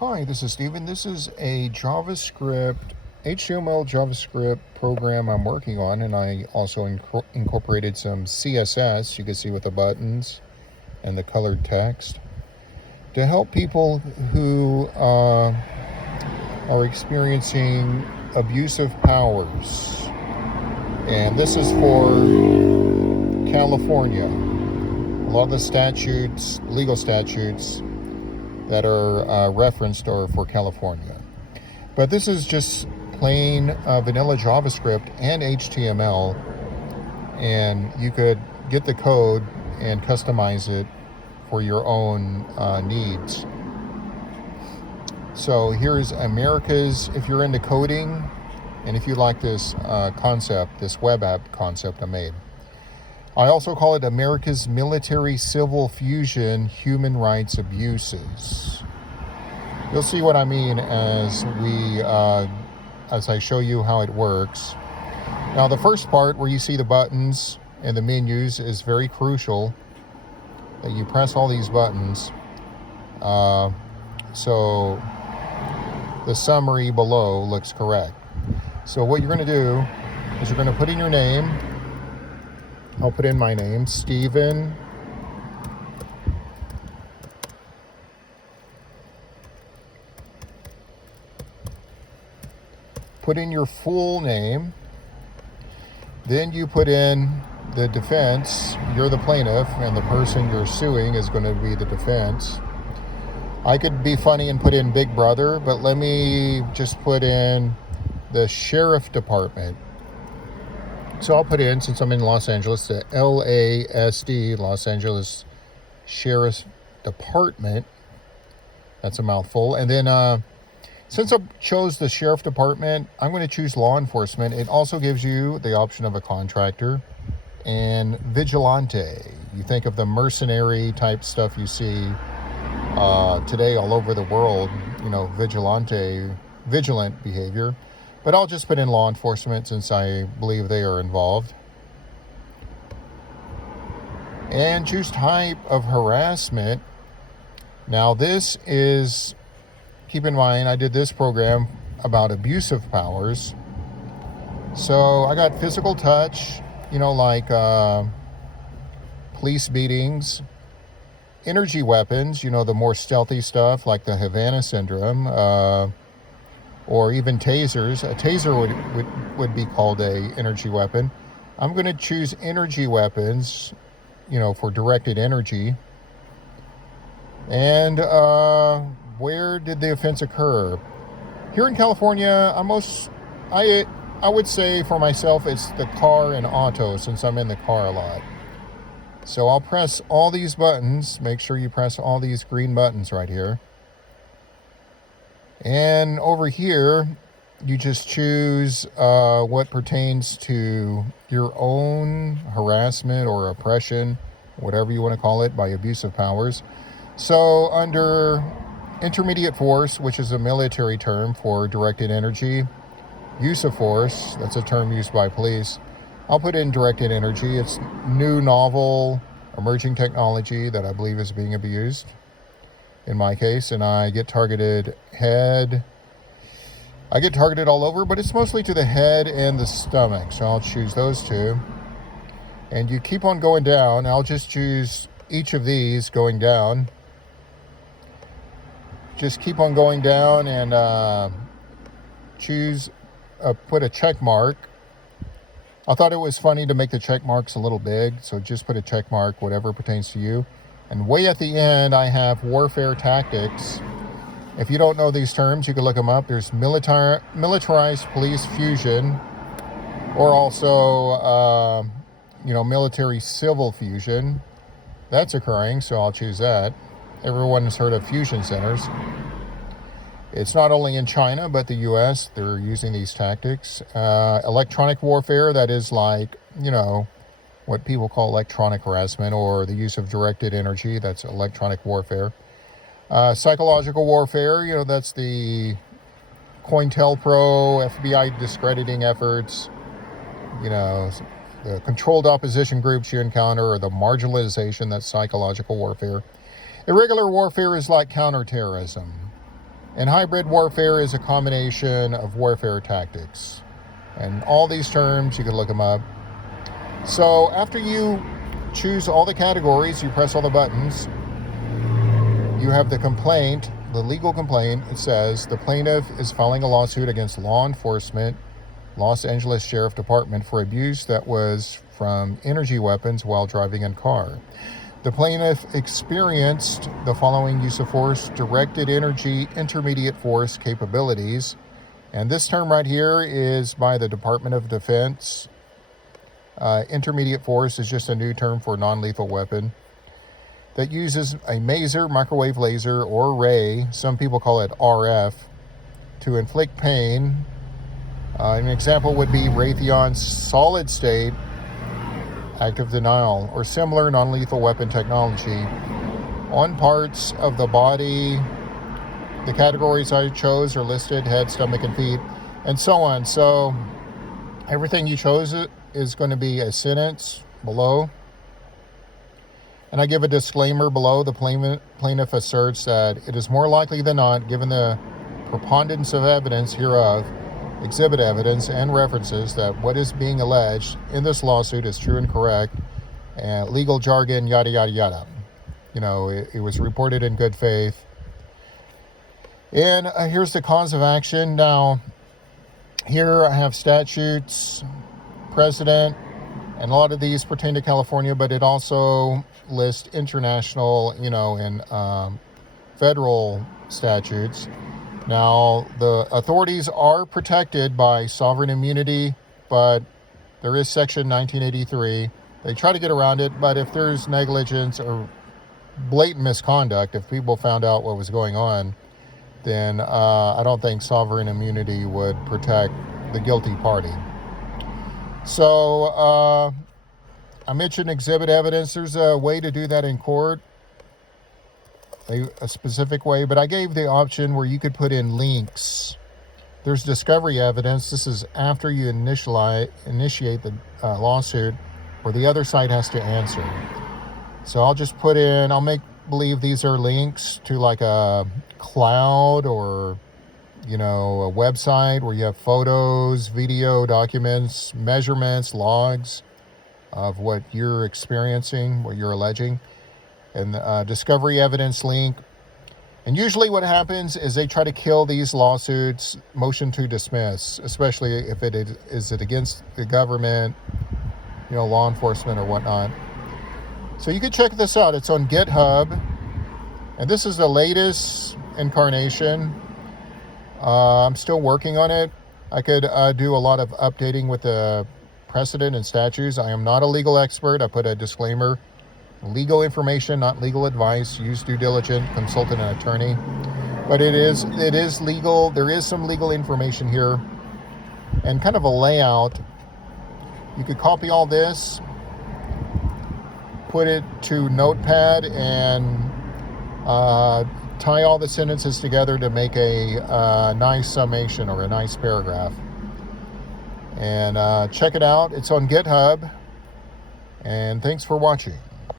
Hi, this is Steven. This is a JavaScript, HTML JavaScript program I'm working on, and I also incorporated some CSS, you can see with the buttons and the colored text, to help people who are experiencing abusive powers. And this is for California. A lot of the statutes, legal statutes, that are referenced are for California. But this is just plain vanilla JavaScript and HTML, and you could get the code and customize it for your own needs. So here's America's, if you're into coding, and if you like this concept, this web app concept I made. I also call it America's Military-Civil Fusion Human Rights Abuses. You'll see what I mean as I show you how it works. Now, the first part where you see the buttons and the menus is very crucial, that you press all these buttons. So the summary below looks correct. So what you're going to do is you're going to put in your name. I'll put in my name, Steven. Put in your full name. Then you put in the defense. You're the plaintiff, and the person you're suing is going to be the defense. I could be funny and put in Big Brother, but let me just put in the Sheriff Department. So I'll put in, since I'm in Los Angeles, the LASD, Los Angeles Sheriff's Department. That's a mouthful. And then since I chose the Sheriff Department, I'm going to choose law enforcement. It also gives you the option of a contractor and vigilante. You think of the mercenary type stuff you see today all over the world, vigilant behavior. But I'll just put in law enforcement since I believe they are involved. And choose type of harassment. Now this is, keep in mind, I did this program about abusive powers. So I got physical touch, like police beatings, energy weapons, the more stealthy stuff like the Havana syndrome, or even tasers. A taser would be called a energy weapon. I'm going to choose energy weapons, for directed energy. And where did the offense occur? Here in California, I would say for myself, it's the car and auto, since I'm in the car a lot. So I'll press all these buttons. Make sure you press all these green buttons right here. And over here, you just choose what pertains to your own harassment or oppression, whatever you want to call it, by abusive powers. So under intermediate force, which is a military term for directed energy, use of force, that's a term used by police, I'll put in directed energy. It's new, novel, emerging technology that I believe is being abused. In my case, and I get targeted head. I get targeted all over, but it's mostly to the head and the stomach. So I'll choose those two. And you keep on going down. I'll just choose each of these going down. Just keep on going down and put a check mark. I thought it was funny to make the check marks a little big, so just put a check mark, whatever pertains to you. And way at the end, I have warfare tactics. If you don't know these terms, you can look them up. There's militarized police fusion, or also, military-civil fusion. That's occurring, so I'll choose that. Everyone has heard of fusion centers. It's not only in China, but the U.S., they're using these tactics. Electronic warfare, that is like, what people call electronic harassment, or the use of directed energy, that's electronic warfare. Psychological warfare, that's the COINTELPRO, FBI discrediting efforts, the controlled opposition groups you encounter, or the marginalization, that's psychological warfare. Irregular warfare is like counterterrorism. And hybrid warfare is a combination of warfare tactics. And all these terms, you can look them up. So after you choose all the categories, you press all the buttons, you have the complaint, the legal complaint. It says the plaintiff is filing a lawsuit against law enforcement, Los Angeles Sheriff Department, for abuse that was from energy weapons while driving in car. The plaintiff experienced the following use of force: directed energy intermediate force capabilities. And this term right here is by the Department of Defense. Intermediate force is just a new term for non-lethal weapon that uses a maser, microwave laser, or ray, some people call it RF, to inflict pain. An example would be Raytheon's solid state active denial or similar non-lethal weapon technology on parts of the body. The categories I chose are listed: head, stomach, and feet, and so on. So everything you chose is going to be a sentence below. And I give a disclaimer below. The plaintiff asserts that it is more likely than not, given the preponderance of evidence hereof, exhibit evidence and references, that what is being alleged in this lawsuit is true and correct, and legal jargon, yada, yada, yada. You know, it was reported in good faith. And here's the cause of action. Now, here I have statutes, precedent, and a lot of these pertain to California, but it also lists international, and federal statutes. Now, the authorities are protected by sovereign immunity, but there is Section 1983. They try to get around it, but if there's negligence or blatant misconduct, if people found out what was going on, then I don't think sovereign immunity would protect the guilty party. So I mentioned exhibit evidence. There's a way to do that in court, a specific way, but I gave the option where you could put in links. There's discovery evidence. This is after you initiate the lawsuit, where the other side has to answer. So I'll make believe these are links to like a cloud or a website where you have photos, video, documents, measurements, logs of what you're experiencing, what you're alleging, and discovery evidence link. And usually what happens is they try to kill these lawsuits, motion to dismiss, especially if it is against the government, law enforcement or whatnot. So you can check this out. It's on GitHub, and this is the latest incarnation. I'm still working on it. I could do a lot of updating with the precedent and statutes. I am not a legal expert. I put a disclaimer: legal information, not legal advice. Use due diligence, consult an attorney. But it is legal. There is some legal information here, and kind of a layout. You could copy all this, put it to Notepad, and tie all the sentences together to make a nice summation or a nice paragraph. And check it out. It's on GitHub. And thanks for watching.